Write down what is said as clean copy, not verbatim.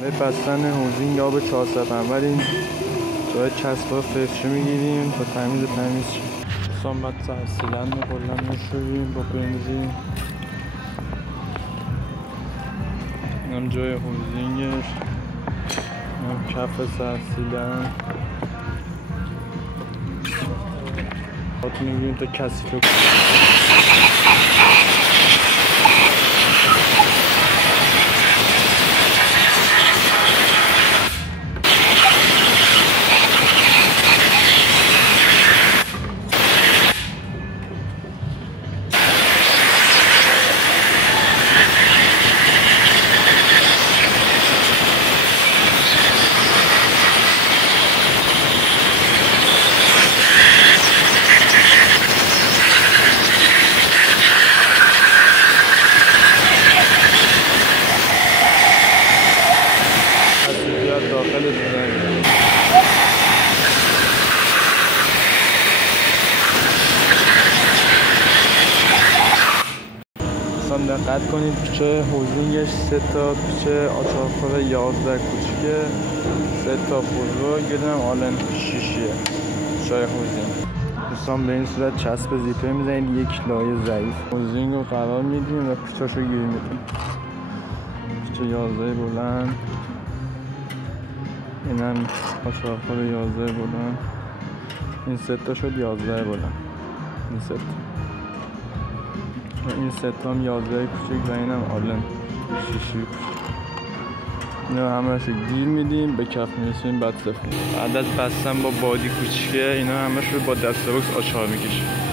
به بستن هوزینگ آب 400 اول این جای چسبا فرشه میگیریم تا تمیز شه. دوستان بعد سرسیلند کلا میشوریم با بنزین. اینم جای هوزینگش، اینم کف سرسیلند باید میگیریم تا کثیف داخل زنگ. دوستان دقت کنید پیچه هوزینگش 3 تا پیچه آچارخور 11 کوچیکه، 3 تا بزرگ، یه دونم آلن شیشیه چای هوزینگ. دوستان به این صورت چسب زیپر میزنید، یک لایه ضعیف هوزینگ رو قرار میدیم و پیچاشو گیر میدیم. پیچه 11 بلند، اینم آچارخور 11 بلند، این 3 تا شد 11 بلند، این 3 تا، این 3 تا هم 11 کوچیک و اینم آلن شیشی. اینا همه‌اش گیر میدیم، به کف میرسیم، بعد سفید. بعد از بستن با بادی کوچیکه اینا همه‌ش رو با دسته باکس آچار میکشیم.